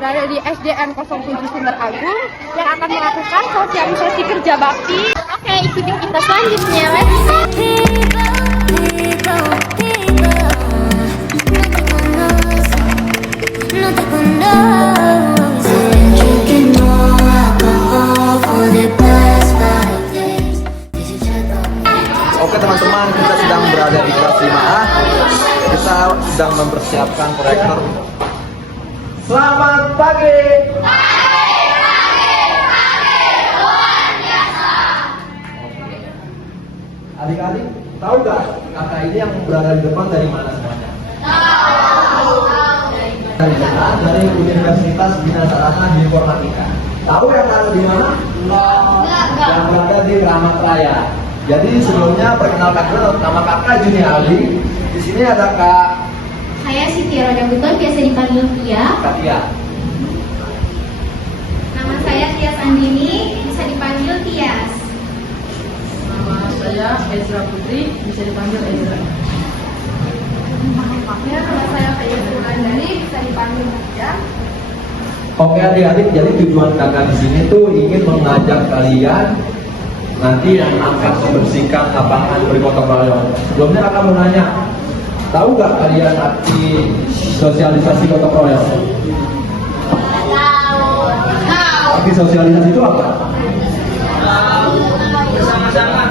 berada di SDN 07 Sumber Agung yang akan melakukan sosialisasi kerja bakti. Oke, ikuti kita selanjutnya. Oke teman-teman, kita sedang berada di kelas 5A. Kita sedang mempersiapkan proyektor. Selamat pagi. Adik-adik, tahu gak kakak ini yang berada di depan dari mana semuanya? Tahu. Dari Universitas Bina Sarana Informatika. Tahu yang ada di mana? Yang berada di Kramat Raya. Jadi sebelumnya perkenalkan dulu, nama kakak Juni Aldi. Di sini ada kak. Saya Siti Roda Buton, biasa dipanggil Tia. Katia. Nama saya Tias Andini, bisa dipanggil Tias. Nama saya Ezra Putri, bisa dipanggil Ezra. Nama saya Faya Sulandari, bisa dipanggil Nadia. Oke adik-adik, jadi tujuan kakak di sini tuh ingin mengajak kalian nanti yang akan membersihkan lapangan bergotong royong. Sebelumnya kakak mau nanya, tahu gak kalian arti sosialisasi gotong royong? Tahu. Arti sosialisasi itu apa? Bersama-sama.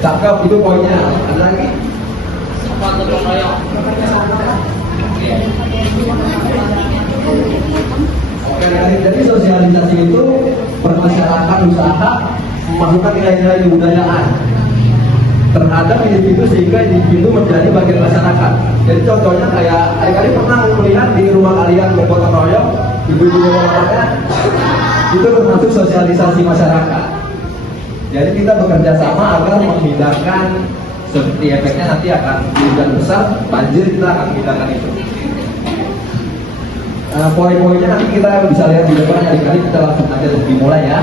Cakep, itu poinnya. Ada lagi? Gotong royong. Oke, jadi sosialisasi itu bermasyarakat usaha melakukan nilai-nilai kebudayaan terhadap individu sehingga individu menjadi bagian masyarakat. Jadi contohnya kayak adik-adik pernah melihat di rumah kalian bergotong royong, ibu-ibu bapaknya itu termasuk sosialisasi masyarakat. Jadi kita bekerja sama agar menghindarkan seperti efeknya nanti akan hujan besar, banjir, kita akan menghindarkan itu. Poin-poinnya nanti kita bisa lihat di depan adik-adik, kita langsung aja dimulai ya.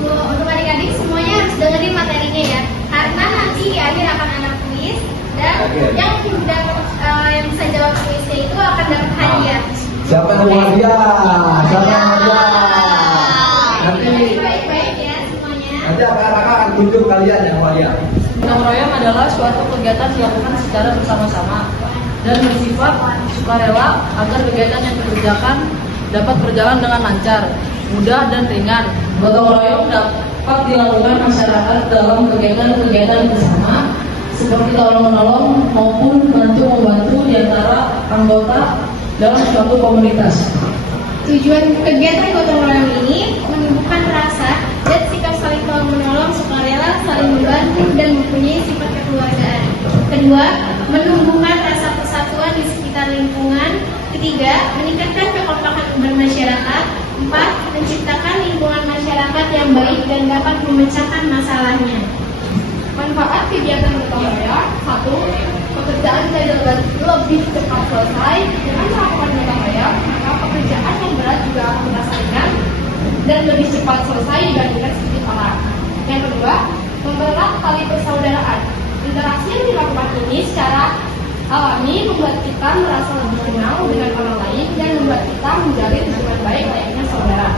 Untuk adik-adik semuanya harus dengerin materinya ya, karena nanti di akhir akan ada kuis dan yang bisa jawab kuisnya itu akan dapat hadiah. Siapa yang mau hadiah? Siapa yang mau hadiah? Nanti Baik-baik ya semuanya. kakak akan tunjuk kalian yang mau hadiah. Gotong royong adalah suatu kegiatan dilakukan secara bersama-sama dan bersifat sukarela agar kegiatan yang dikerjakan dapat berjalan dengan lancar, mudah dan ringan. Gotong royong dapat dilakukan masyarakat dalam kegiatan-kegiatan bersama seperti tolong-menolong maupun bantu-membantu di antara anggota dalam suatu komunitas. Tujuan kegiatan gotong royong ini menumbuhkan rasa dan sikap saling tolong menolong, sukarela, saling membantu dan mempunyai sifat kekeluargaan. Kedua, menumbuhkan rasa persatuan di sekitar lingkungan. Ketiga, meningkatkan kekompakan bermasyarakat. Empat, menciptakan lingkungan masyarakat yang baik dan dapat memecahkan masalahnya. Manfaat kegiatan gotong royong: 1. Pekerjaan jadi lebih cepat selesai. Dengan melakukan gotong royong, maka pekerjaan yang berat juga akan terasa ringan dan lebih cepat selesai dibandingkan sedikit orang. Yang kedua, mempererat tali persaudaraan. Interaksi yang dilakukan ini secara alami membuat kita merasa lebih kenal dengan orang lain dan membuat kita menjalin hubungan baik layaknya saudara.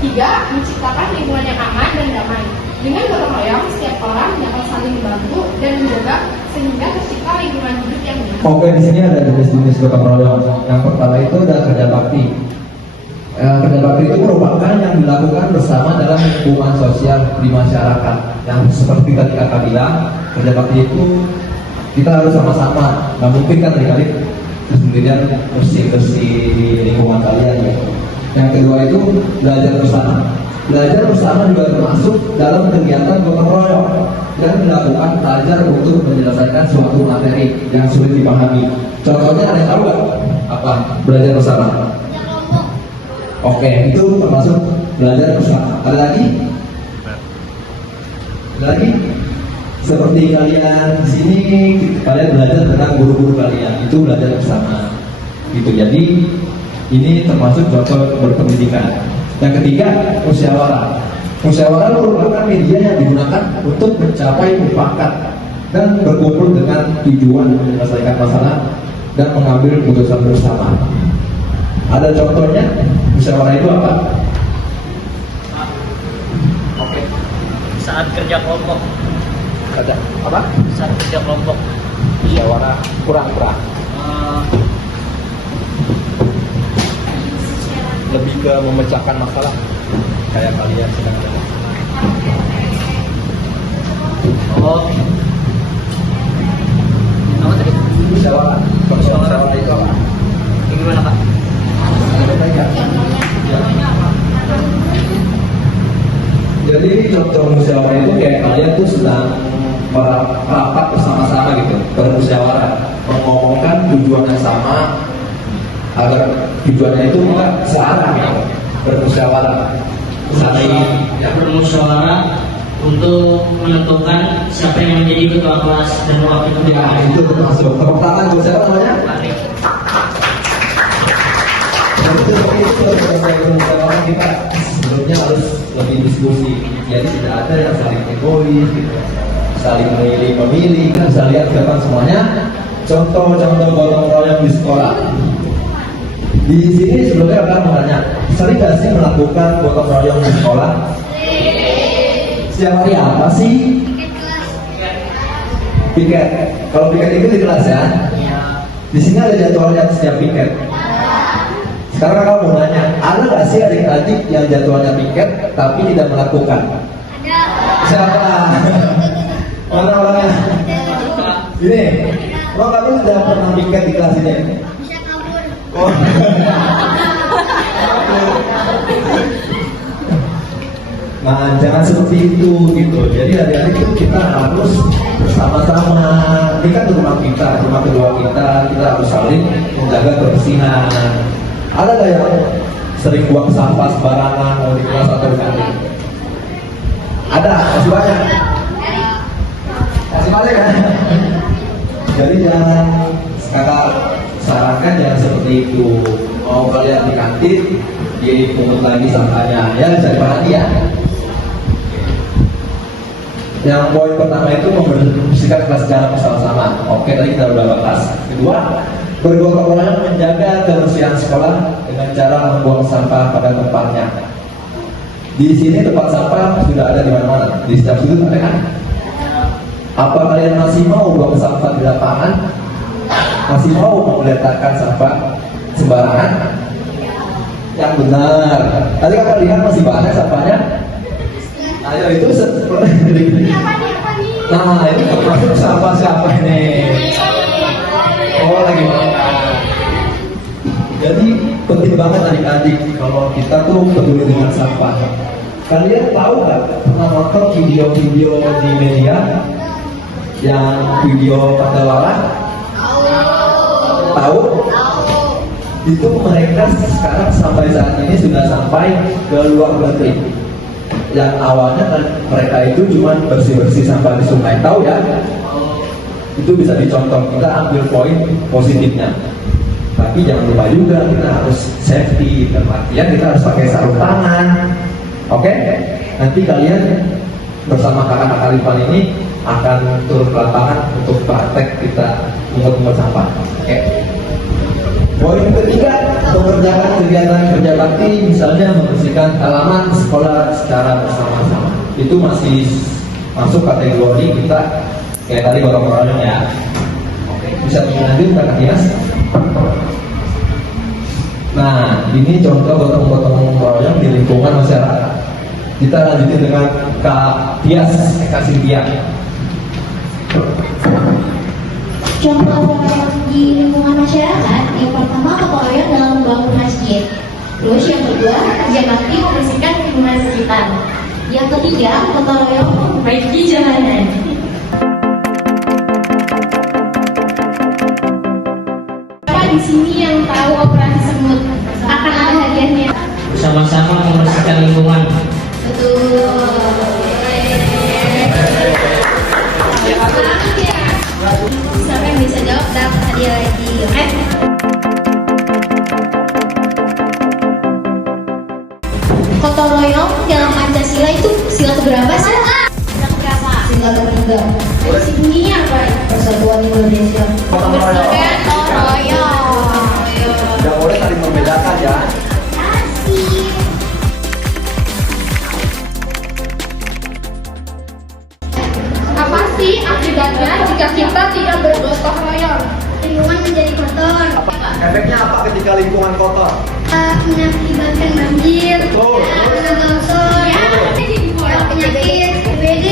3. Menciptakan lingkungan yang aman dan damai. Dengan gotong royong, setiap orang dapat saling membantu dan menjaga sehingga tercipta lingkungan hidup yang baik. Oke, di sini ada jenis-jenis gotong royong. Yang pertama itu ada kerja bakti. Kerja bakti itu merupakan yang dilakukan bersama dalam lingkungan sosial di masyarakat. Yang seperti tadi kakak bilang, kerja bakti itu kita harus sama-sama. Nggak mungkin kan adik-adik sendirian bersih-bersih di lingkungan kalian ya. Yang kedua itu belajar bersama. Belajar bersama juga termasuk dalam kegiatan gotong royong dan dilakukan belajar untuk menyelesaikan suatu materi yang sulit dipahami. Contohnya ada yang tahu nggak apa belajar bersama? Oke, itu termasuk belajar bersama. Ada lagi? Ada lagi? Seperti kalian di sini, kalian belajar dengan guru-guru kalian, itu belajar bersama. Gitu. Jadi ini termasuk contoh berpendidikan. Yang ketiga, musyawarah. Musyawarah merupakan media yang digunakan untuk mencapai mufakat dan berkumpul dengan tujuan menyelesaikan masalah dan mengambil keputusan bersama. Ada contohnya musyawarah itu apa? Oke. Saat kerja kelompok. Ada apa? Saat kerja kelompok. Musyawarah kurang. Lebih ke memecahkan masalah kayak kalian sedang ada. Oh. Apa tadi? Musyawarah. Musyawarah itu apa? Ini gimana Kak? Jadi contoh musyawarah itu kayak kalian tuh sedang merapat bersama-sama gitu, bermusyawarah, mengomongkan tujuan yang sama agar tujuannya itu enggak searah gitu, bermusyawarah. Saling Bermusyawarah untuk menentukan siapa yang menjadi ketua kelas dan wakil ketua. ya itu termasuk. Tepuk tangan buat siapa namanya? Itu selesai bermusyawarah kita sebelumnya harus lebih diskusi. Jadi tidak ada yang saling egois, gitu. Saling memilih. Kita bisa lihat ke depan semuanya. Contoh-contoh gotong royong di sekolah. Di sini sebelumnya akan menanya, sering nggak sih melakukan gotong royong di sekolah? Setiap hari apa sih? Piket. Kalau piket itu di kelas ya? Di sini ada jadwalnya setiap piket. Sekarang kamu mau nanya, ada nggak sih adik-adik yang jadwalnya piket tapi tidak melakukan? Ada. Siapa? Mana orangnya? Ini, emang kamu sudah pernah piket di kelas ini? Bisa kabur. Oh. Nah, jangan seperti itu gitu. Jadi adik-adik itu kita harus bersama-sama. Ini kan rumah kita, rumah kedua kita harus saling menjaga kebersihan. Ada nggak yang sering buang sampah sembarangan mau di kelas atau di kantin? Ada, masih banyak. Masih banyak kan? Jadi jangan, kakak sarankan jangan seperti itu. Mau kalian di kantin, dipungut lagi sampahnya, ya cari perhatian. Yang poin pertama itu membersihkan kelas secara bersama-sama. Oke, tadi kita udah bahas. Kedua, bergotong royong menjaga kebersihan sekolah dengan cara membuang sampah pada tempatnya. Di sini tempat sampah sudah ada di mana-mana, di setiap sudut ada kan? Apa kalian masih mau buang sampah di lapangan? Masih mau meletakkan sampah sembarangan? Yang benar. Tadi kakak lihat masih banyak sampahnya. Ayo itu nah ini termasuk sampah siapa ini? Oh lagi makan. Jadi penting banget adik-adik kalau kita tuh peduli dengan sampah. Kalian tahu nggak pernah nonton video-video di media yang video patah tahu? Itu mereka sekarang sampai saat ini sudah sampai ke luar negeri. Yang awalnya kan mereka itu cuma bersih-bersih sampah di sungai, tahu ya? Itu bisa dicontoh, kita ambil poin positifnya. Tapi jangan lupa juga kita harus safety, dalam artian kita harus pakai sarung tangan. Oke? Nanti kalian bersama kakak-kakak Alifan ini akan turun ke lapangan untuk praktek kita mengumpulkan sampah. Oke? Poin ketiga, mengerjakan kegiatan kerja bakti, misalnya membersihkan halaman sekolah secara bersama-sama. Itu masih masuk kategori kita kayak tadi gotong royong ya. Oke, bisa dilanjut Kak Tias. Nah, ini contoh gotong royong di lingkungan masyarakat. Kita lanjutin dengan Kak Tias, Kak Cynthia. Contoh gotong royong di lingkungan masyarakat, yang pertama gotong royong dalam membangun masjid. Terus yang kedua, kerja bakti membersihkan lingkungan sekitar. Yang ketiga, gotong royong memperbaiki jalanan. Siapa di sini yang tahu operasi semut? Akan ada hadiahnya. Bersama-sama membersihkan lingkungan. Betul. Siapa yang bisa jawab dapat hadiah lagi, oke? Gotong royong dalam Pancasila itu sila keberapa sih? Sila keberapa? Sila ketiga. Sila bunyinya apa? Persatuan Indonesia. Bersihkan gotong royong. Tidak boleh saling membedakan ya. Apa sih akibatnya jika kita tidak bergotong royong? Lingkungan menjadi kotor, Efeknya apa ketika lingkungan kotor? mengakibatkan banjir, Betul. longsor, penyakit, TBD,